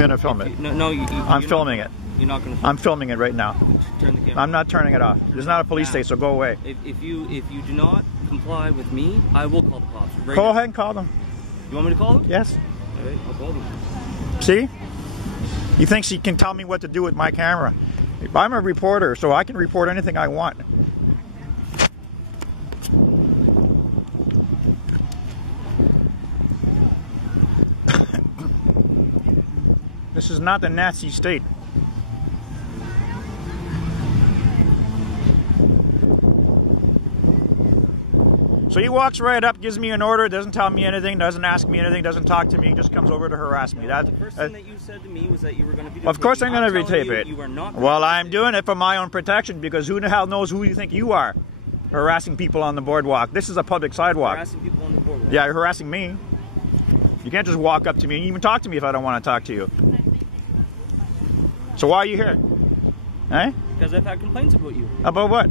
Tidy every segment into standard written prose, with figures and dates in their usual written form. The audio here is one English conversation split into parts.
gonna film it. I'm filming it. You're not gonna. I'm filming it right now. Turn the camera. I'm not turning it off. There's not a police station, so go away. If you do not comply with me, I will call the cops. Go ahead and call them. You want me to call them? Yes. All right, I'll call them. See? He thinks he can tell me what to do with my camera. I'm a reporter, so I can report anything I want. This is not the Nazi state. So he walks right up, gives me an order, doesn't tell me anything, doesn't ask me anything, doesn't talk to me, just comes over to harass me. The first thing that you said to me was that you were going to videotape. Of course I'm going to videotape it. You are not. Well, I'm doing it for my own protection, because who the hell knows who you think you are harassing people on the boardwalk. This is a public sidewalk. Harassing people on the boardwalk. Yeah, you're harassing me. You can't just walk up to me and even talk to me if I don't want to talk to you. So why are you here? Eh? Because I've had complaints about you. About what?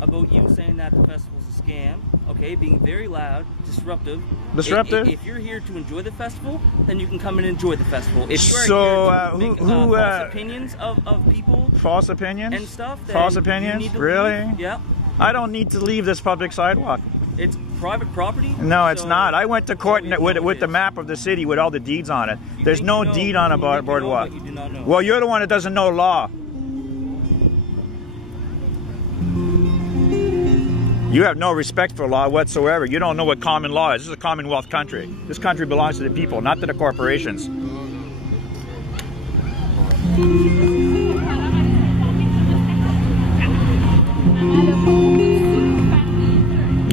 About you saying that the festival's a scam, okay, being very loud, disruptive. Disruptive? If you're here to enjoy the festival, then you can come and enjoy the festival. If you are so, here to make false opinions of people... False opinions? And stuff... False opinions? Really? Leave. Yeah. I don't need to leave this public sidewalk. It's private property? No, it's not. I went to court with the map of the city with all the deeds on it. There's no deed on a boardwalk. You do not know. Well, you're the one that doesn't know law. You have no respect for law whatsoever. You don't know what common law is. This is a Commonwealth country. This country belongs to the people, not to the corporations.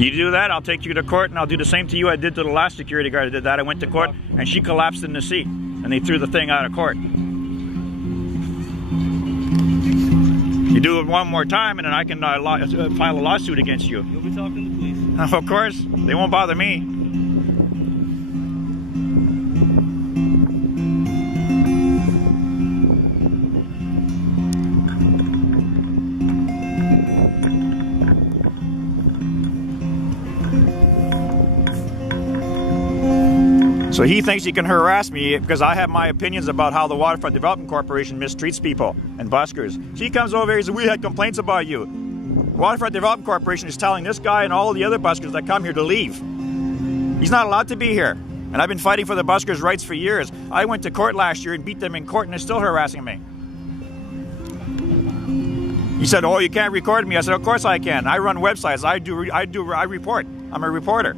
You do that, I'll take you to court, and I'll do the same to you I did to the last security guard that did that. I went to court, and she collapsed in the seat, and they threw the thing out of court. You do it one more time, and then I can file a lawsuit against you. You'll be talking to the police. Of course, they won't bother me. So he thinks he can harass me because I have my opinions about how the Waterfront Development Corporation mistreats people and buskers. So he comes over here and says, we had complaints about you. Waterfront Development Corporation is telling this guy and all the other buskers that come here to leave. He's not allowed to be here. And I've been fighting for the buskers' rights for years. I went to court last year and beat them in court, and they're still harassing me. He said, oh, you can't record me. I said, of course I can. I run websites. I report. I'm a reporter.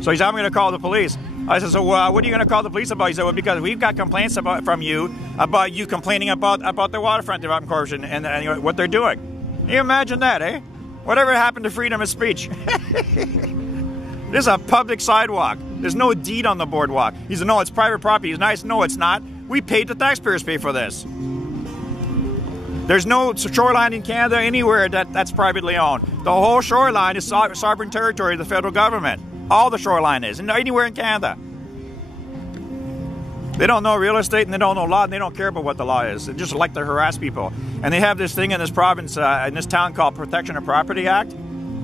So he said, I'm going to call the police. I said, so what are you going to call the police about? He said, well, because we've got complaints from you about you complaining about the Waterfront Development Corporation and what they're doing. Can you imagine that, eh? Whatever happened to freedom of speech? This is a public sidewalk. There's no deed on the boardwalk. He said, no, it's private property. He's nice. No, it's not. We paid, the taxpayers pay for this. There's no shoreline in Canada anywhere that's privately owned. The whole shoreline is sovereign territory of the federal government. All the shoreline is, and anywhere in Canada. They don't know real estate, and they don't know law, and they don't care about what the law is. They just like to harass people. And they have this thing in this province, in this town called Protection of Property Act.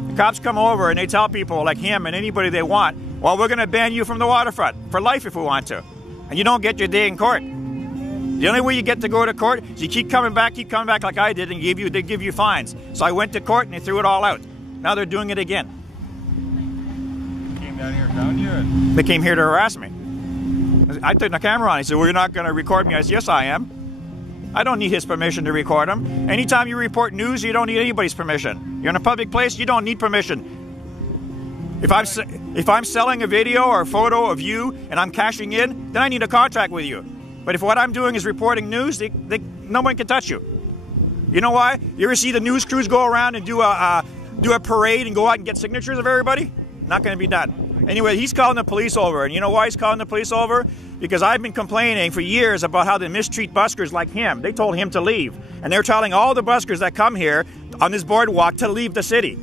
The cops come over and they tell people like him and anybody they want, well, we're going to ban you from the waterfront for life if we want to. And you don't get your day in court. The only way you get to go to court is you keep coming back like I did, and they give you fines. So I went to court and they threw it all out. Now they're doing it again. Down here found you? They came here to harass me. I turned the camera on. He said, well, you're not going to record me. I said, yes, I am. I don't need his permission to record him. Anytime you report news, you don't need anybody's permission. You're in a public place, you don't need permission. If I'm selling a video or a photo of you and I'm cashing in, then I need a contract with you. But if what I'm doing is reporting news, no one can touch you. You know why? You ever see the news crews go around and do a parade and go out and get signatures of everybody? Not going to be done. Anyway, he's calling the police over. And you know why he's calling the police over? Because I've been complaining for years about how they mistreat buskers like him. They told him to leave. And they're telling all the buskers that come here on this boardwalk to leave the city.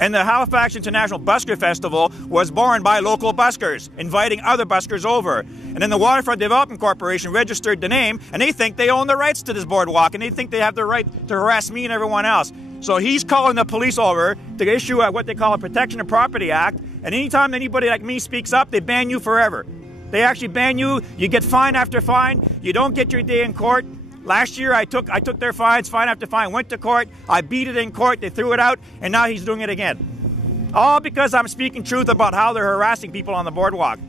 And the Halifax International Busker Festival was born by local buskers, inviting other buskers over. And then the Waterfront Development Corporation registered the name, and they think they own the rights to this boardwalk, and they think they have the right to harass me and everyone else. So he's calling the police over to issue what they call a Protection of Property Act, and anytime anybody like me speaks up, they ban you forever. They actually ban you. You get fine after fine. You don't get your day in court. Last year, I took their fines, fine after fine, went to court. I beat it in court. They threw it out, and now he's doing it again. All because I'm speaking truth about how they're harassing people on the boardwalk.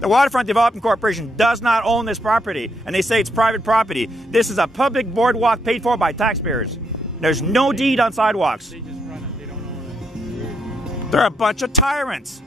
The Waterfront Development Corporation does not own this property, and they say it's private property. This is a public boardwalk paid for by taxpayers. There's no deed on sidewalks. They just run it. They don't own it. They're a bunch of tyrants.